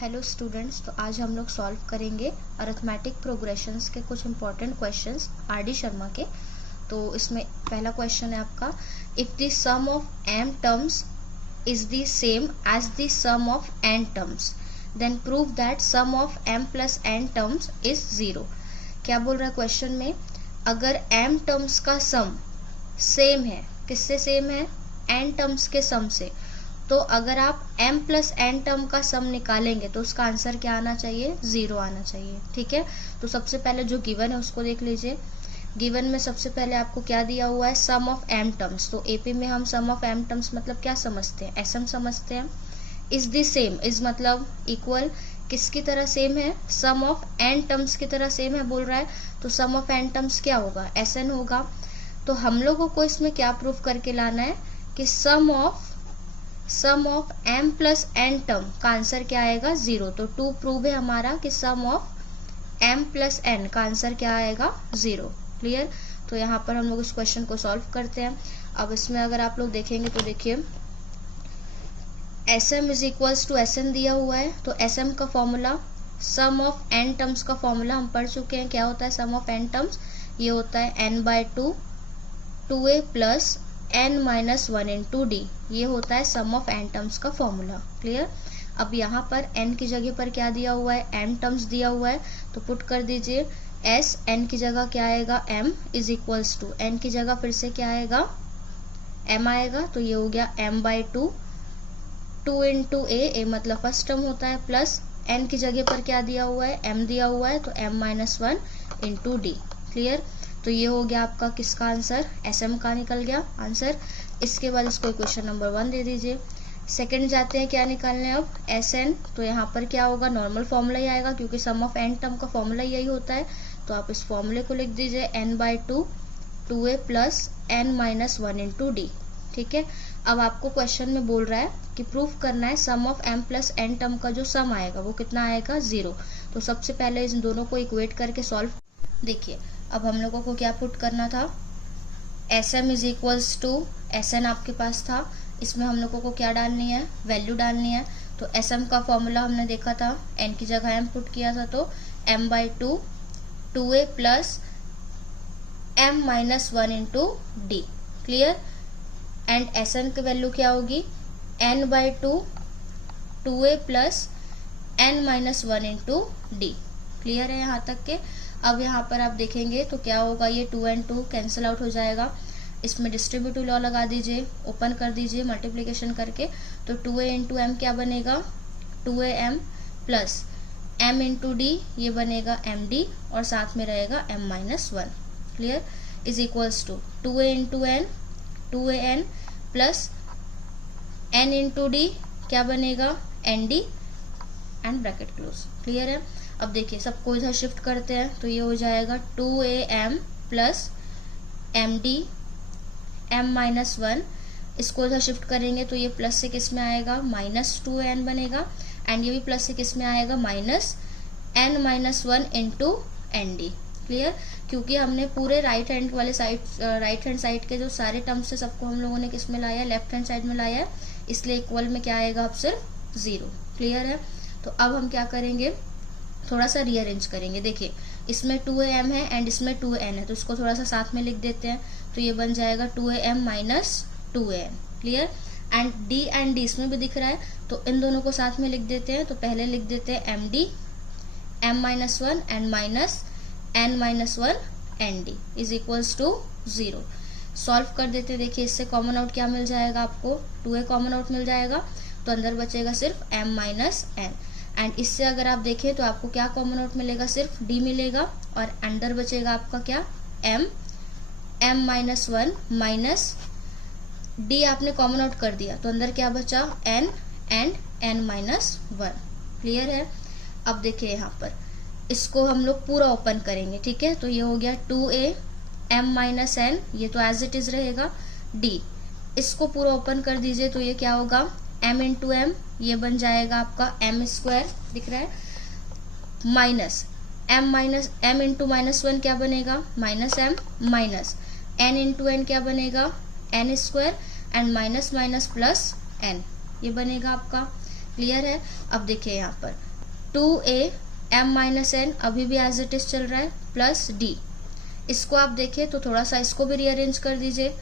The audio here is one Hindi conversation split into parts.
हेलो स्टूडेंट्स, तो आज हम लोग सॉल्व करेंगे अरिथमेटिक प्रोग्रेशंस के कुछ इंपॉर्टेंट क्वेश्चंस आर.डी. शर्मा के। तो इसमें पहला क्वेश्चन है आपका, if the sum of m terms is the same as the sum of n terms then prove that sum of m plus n terms is 0। क्या बोल रहा है क्वेश्चन में, अगर m टर्म्स का सम सेम है, किससे सेम है? n टर्म्स के सम से। तो अगर आप m प्लस n टर्म का सम निकालेंगे तो उसका आंसर क्या आना चाहिए? 0 आना चाहिए। ठीक है, तो सबसे पहले जो गिवन है उसको देख लीजिए। गिवन में सबसे पहले आपको क्या दिया हुआ है? Sum of m terms. तो एपी में हम सम ऑफ m टर्म्स मतलब क्या समझते हैं? sm समझते हैं। इज द सेम, इज मतलब इक्वल, किसकी तरह सेम है? सम ऑफ n टर्म्स की तरह सेम है बोल रहा है। तो सम ऑफ n टर्म्स क्या होगा? sn होगा। तो हम लोगों को इसमें क्या प्रूफ करके लाना है कि sum of m plus n term का आंसर क्या आएगा? 0। तो 2 प्रूव है हमारा कि sum of m plus n का आंसर क्या आएगा? 0। क्लियर? तो यहाँ पर हम लोग इस क्वेश्चन को सॉल्व करते हैं। अब इसमें अगर आप लोग देखेंगे तो देखिए sm is equals to sn दिया हुआ है। तो sm का formula, sum of n terms का फॉर्मूला हम पढ़ चुके हैं। क्या होता है सम ऑफ n टर्म्स? ये होता है n/2 2a plus n minus 1 into D. ये होता है सम ऑफ n टर्म्स का फॉर्मूला। क्लियर? अब यहाँ पर n की जगह पर क्या दिया हुआ है? m टर्म्स दिया हुआ है। तो पुट कर दीजिए s, n की जगह क्या आएगा? m is equals to, n की जगह फिर से क्या आएगा? m आएगा। तो ये हो गया m/2 2 इंटू a मतलब फर्स्ट टर्म होता है, प्लस n की जगह पर क्या दिया हुआ है? m दिया हुआ है। तो m minus 1 into D. Clear? तो ये हो गया आपका किसका आंसर? sm का निकल गया आंसर। इसके बाद इसको इक्वेशन नंबर 1 दे दीजिए। सेकंड जाते हैं क्या निकालने अब? sn। तो यहाँ पर क्या होगा? नॉर्मल फॉर्मूला ही आएगा क्योंकि सम ऑफ n टर्म का फॉर्मूला यही होता है। तो आप इस फॉर्मूले को लिख दीजिए n/2 2a plus n minus 1 into D. ठीक है, अब आपको क्वेश्चन में बोल रहा है कि प्रूफ करना है sum of m plus n term का जो सम आएगा वो कितना आएगा? 0। तो सबसे पहले इन दोनों को इक्वेट करके सॉल्व। देखिए अब हम लोगों को क्या पुट करना था? sm is equals to sn आपके पास था, इसमें हम लोगों को क्या डालनी है? वैल्यू डालनी है। तो sm का फॉर्मूला हमने देखा था, n की जगह m पुट किया था, तो m/2 2a plus m minus 1 into D. Clear? And sn की वैल्यू क्या होगी? n/2 2a plus n minus 1 into D. Clear है यहाँ तक के? अब यहाँ पर आप देखेंगे तो क्या होगा? ये 2 and 2 कैंसिल आउट हो जाएगा। इसमें डिस्ट्रीब्यूटिव लॉ लगा दीजिए, ओपन कर दीजिए मल्टीप्लिकेशन करके। तो 2a इंटू एम क्या बनेगा? 2am plus m into D, ये बनेगा md, और साथ में रहेगा m minus 1। Clear? Is equals to 2a into n 2an plus n into d, क्या बनेगा? nd and bracket close. Clear है? अब देखिए सबको इधर शिफ्ट करते हैं तो ये हो जाएगा 2am plus md m minus 1। इसको इधर शिफ्ट करेंगे तो ये प्लस से किस में आएगा? माइनस 2n बनेगा। एंड ये भी प्लस से किस में आएगा? Minus n minus 1 into nd। Clear? क्योंकि हमने पूरे राइट हैंड वाले साइड, राइट हैंड साइड के जो सारे टर्म्स है सबको हम लोगों ने किस में लाया है? लेफ्ट हैंड साइड में लाया है, इसलिए इक्वल में क्या आएगा? अब सिर्फ 0। क्लियर है? तो अब हम क्या करेंगे? थोड़ा सा रीअरेंज करेंगे। देखिए इसमें 2am है एंड इसमें 2n है, तो इसको थोड़ा सा साथ में लिख देते हैं। तो ये बन जाएगा 2am minus 2an। Clear? And d and d इसमें भी दिख रहा है, तो इन दोनों को साथ में लिख देते हैं। तो पहले लिख देते हैं md m minus 1 and minus n minus 1 nd is equals to 0। Solve कर देते हैं। देखिए इससे कॉमन आउट क्या मिल जाएगा आपको? 2a कॉमन आउट मिल जाएगा, तो अंदर बचेगा सिर्फ m माइनस n। एंड इससे अगर आप देखें तो आपको क्या कॉमन आउट मिलेगा? सिर्फ d मिलेगा, और अंदर बचेगा आपका क्या? m माइनस 1 माइनस d आपने कॉमन आउट कर दिया, तो अंदर क्या बचा? n and n minus 1। Clear है? अब देखिए यहाँ पर इसको हम लोग पूरा ओपन करेंगे। ठीक है, तो ये हो गया 2a m माइनस n, ये तो एज इट इज रहेगा। d इसको पूरा ओपन कर दीजिए, तो ये क्या होगा? m इंटू एम, ये बन जाएगा आपका m स्क्वायर, दिख रहा है, माइनस m इंटू माइनस 1 क्या बनेगा? Minus m, minus n into n क्या बनेगा? n square, and minus minus plus n, ये बनेगा आपका। क्लियर है। अब देखिए यहाँ पर 2a m माइनस एन अभी भी एज इट इज चल रहा है प्लस d। इसको आप देखिए तो थोड़ा सा इसको भी रीअरेंज कर दीजिए।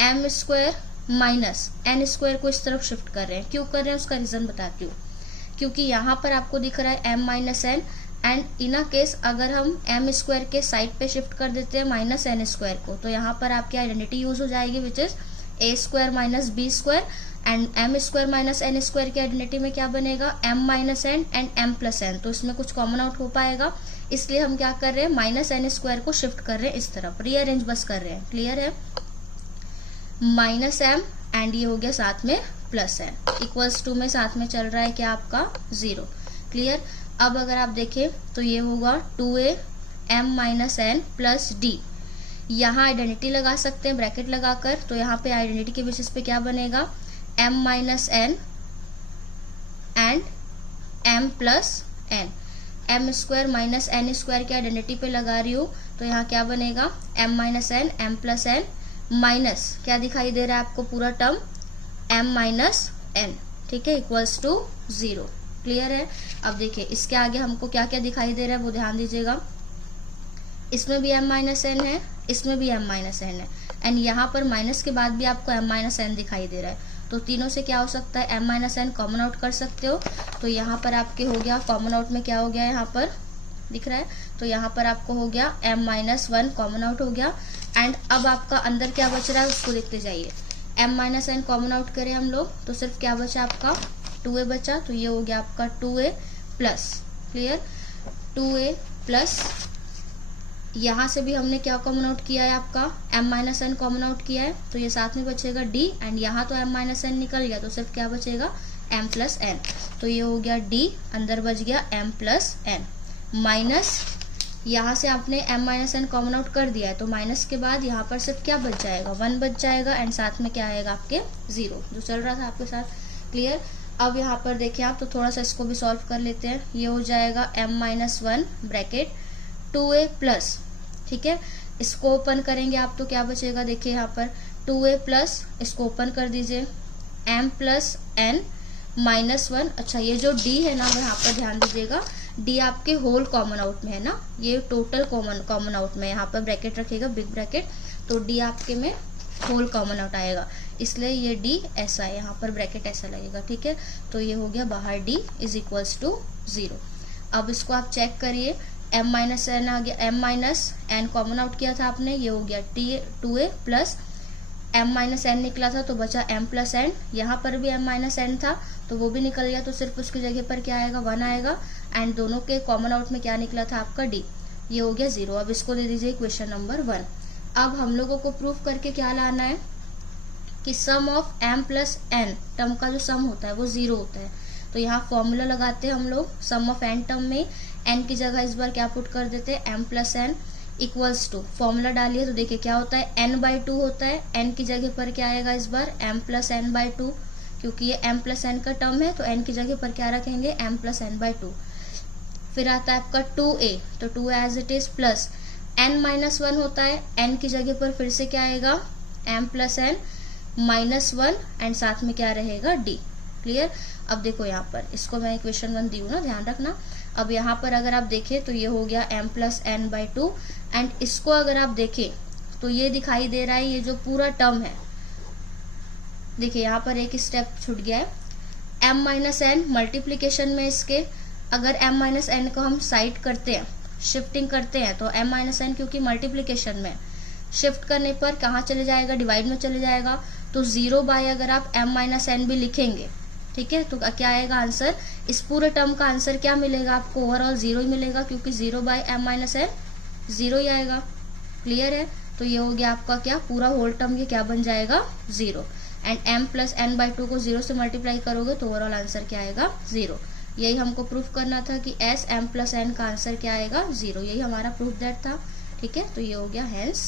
M square minus n square को इस तरफ शिफ्ट कर रहे हैं, क्यों कर रहे हैं उसका रीजन बताती हूँ। क्योंकि यहाँ पर आपको दिख रहा है m minus n, and in a case अगर हम m स्क्वायर के साइड पे शिफ्ट कर देते हैं माइनस एन स्क्वायर को, तो यहाँ पर आपकी आइडेंटिटी यूज हो जाएगी which is a square minus b square, and m square minus n square की आइडेंटिटी में क्या बनेगा m minus n and m plus n, तो इसमें कुछ कॉमन आउट हो पाएगा। इसलिए हम क्या कर रहे हैं, माइनस एन स्क्वायर को शिफ्ट कर रहे हैं इस तरफ, रीअरेंज बस कर रहे हैं। क्लियर है। माइनस m एंड ये हो गया साथ में प्लस एन, इक्वल्स टू में साथ में चल रहा है क्या आपका 0। क्लियर। अब अगर आप देखें तो ये होगा 2a m minus n plus d। यहाँ आइडेंटिटी लगा सकते हैं ब्रैकेट लगाकर, तो यहाँ पे आइडेंटिटी के बेसिस पे क्या बनेगा m minus n and m plus n. m square minus n square की आइडेंटिटी पे लगा रही हूँ, तो यहाँ क्या बनेगा m minus n m plus n minus क्या दिखाई दे रहा है आपको पूरा टर्म m माइनस एन, ठीक है, इक्वल्स टू 0। क्लियर है। अब देखिए इसके आगे हमको क्या क्या दिखाई दे रहा है वो ध्यान दीजिएगा। इसमें भी m माइनस एन है, इसमें भी m माइनस एन है, एंड यहाँ पर माइनस के बाद भी आपको m माइनस एन दिखाई दे रहा है। तो तीनों से क्या हो सकता है, m minus n common out कर सकते हो। तो यहाँ पर आपके हो गया कॉमन आउट में क्या हो गया, यहाँ पर दिख रहा है, तो यहाँ पर आपको हो गया m minus one common out हो गया। एंड अब आपका अंदर क्या बच रहा है उसको देखते जाइए। m minus n common out करें हम लोग तो सिर्फ क्या बचा आपका 2a बचा, तो ये हो गया आपका 2a plus. Clear. 2a plus यहाँ से भी हमने क्या कॉमन आउट किया है आपका m minus n common out किया है, तो ये साथ में बचेगा d, एंड यहाँ तो m माइनस एन निकल गया तो सिर्फ क्या बचेगा m प्लस एन। तो ये हो गया d, अंदर बच गया m प्लस एन माइनस यहाँ से आपने m minus n common out कर दिया है, तो माइनस के बाद यहाँ पर सिर्फ क्या बच जाएगा 1 बच जाएगा, एंड साथ में क्या आएगा आपके 0 जो चल रहा था आपके साथ। क्लियर। अब यहाँ पर देखिए आप तो थोड़ा सा इसको भी सॉल्व कर लेते हैं। ये हो जाएगा m minus one bracket 2a plus, ठीक है, इसको ओपन करेंगे आप तो क्या बचेगा, देखिए यहाँ पर 2a प्लस, इसको ओपन कर दीजिए m plus n minus one. अच्छा ये जो d है ना वो यहाँ पर ध्यान दीजिएगा, d आपके होल कॉमन आउट में है ना, ये टोटल कॉमन आउट में, यहाँ पर ब्रैकेट रखिएगा बिग ब्रैकेट, तो d आपके में होल कॉमन आउट आएगा, इसलिए ये d ऐसा है, यहाँ पर ब्रैकेट ऐसा लगेगा, ठीक है। तो ये हो गया बाहर d इज इक्वल्स टू 0। अब इसको आप चेक करिए, m माइनस एन आ गया, m minus n common out किया था आपने, ये हो गया 2a plus m minus N निकला था तो बचा m प्लस एन, यहाँ पर भी m माइनस एन था तो वो भी निकल गया, तो सिर्फ उसकी जगह पर क्या आएगा 1 आएगा, एंड दोनों के कॉमन आउट में क्या निकला था आपका d, ये हो गया 0। अब इसको दे दीजिए क्वेश्चन नंबर 1। अब हम लोगों को प्रूफ करके क्या लाना है कि sum of m plus n term का जो सम होता है वो 0 होता है। तो यहाँ फॉर्मूला लगाते हैं हम लोग, सम ऑफ n टर्म में n की जगह इस बार क्या पुट कर देते हैं m plus n equals to, formula डालिए तो देखिए क्या होता है n/2 होता है, n की जगह पर क्या आएगा इस बार m प्लस n/2, क्योंकि ये m प्लस n का टर्म है तो n की जगह पर क्या रखेंगे m प्लस n/2। फिर आता है आपका 2a, तो 2 as it is plus n minus one होता है, n की जगह पर फिर से क्या आएगा m plus n minus one, and साथ में क्या रहेगा d। क्लियर। अब देखो यहाँ पर इसको मैं इक्वेशन 1 दी हूँ ना, ध्यान रखना। अब यहाँ पर अगर आप देखें तो ये हो गया m प्लस n/2, एंड इसको अगर आप देखें तो ये दिखाई दे रहा है ये जो पूरा टर्म है, देखिए यहाँ पर एक स्टेप छूट गया है, m माइनस एन मल्टीप्लीकेशन में इसके अगर m माइनस एन को हम साइड करते हैं, शिफ्टिंग करते हैं, तो m माइनस एन क्योंकि मल्टीप्लीकेशन में शिफ्ट करने पर कहाँ चले जाएगा, डिवाइड में चले जाएगा, तो 0 बाय अगर आप m माइनस एन भी लिखेंगे, ठीक है, तो क्या आएगा आंसर, इस पूरे टर्म का आंसर क्या मिलेगा आपको, ओवरऑल 0 ही मिलेगा, क्योंकि 0 बाय m माइनस एन 0 ही आएगा। क्लियर है। तो ये हो गया आपका क्या, पूरा होल टर्म ये क्या बन जाएगा 0, एंड m प्लस n/2 को 0 से मल्टीप्लाई करोगे तो ओवरऑल आंसर क्या आएगा 0। यही हमको प्रूफ करना था कि s m प्लस n का आंसर क्या आएगा 0, यही हमारा प्रूफ दैट था। ठीक है, तो ये हो गया हेंस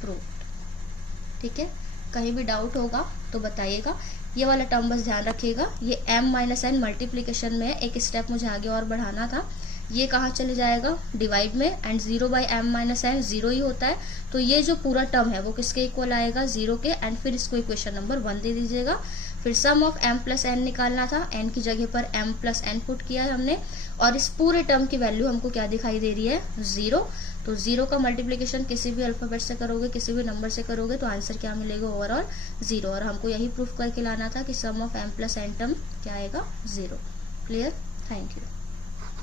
प्रूफ। ठीक है, कहीं भी डाउट होगा तो बताइएगा। ये वाला टर्म बस ध्यान रखिएगा, ये m माइनस एन मल्टीप्लीकेशन में एक स्टेप मुझे आगे और बढ़ाना था, ये कहाँ चले जाएगा डिवाइड में, and 0 by m minus n 0 ही होता है, तो ये जो पूरा टर्म है वो किसके इक्वल आएगा 0 के, एंड फिर इसको इक्वेशन नंबर 1 दे दीजिएगा। फिर सम ऑफ m प्लस n निकालना था, n की जगह पर m प्लस n पुट किया है हमने, और इस पूरे टर्म की वैल्यू हमको क्या दिखाई दे रही है, 0। तो 0 का मल्टीप्लिकेशन किसी भी अल्फाबेट से करोगे, किसी भी नंबर से करोगे तो आंसर क्या मिलेगा, ओवरऑल 0। और हमको यही प्रूफ करके लाना था कि sum of m plus n term क्या आएगा, 0। क्लियर? Thank you.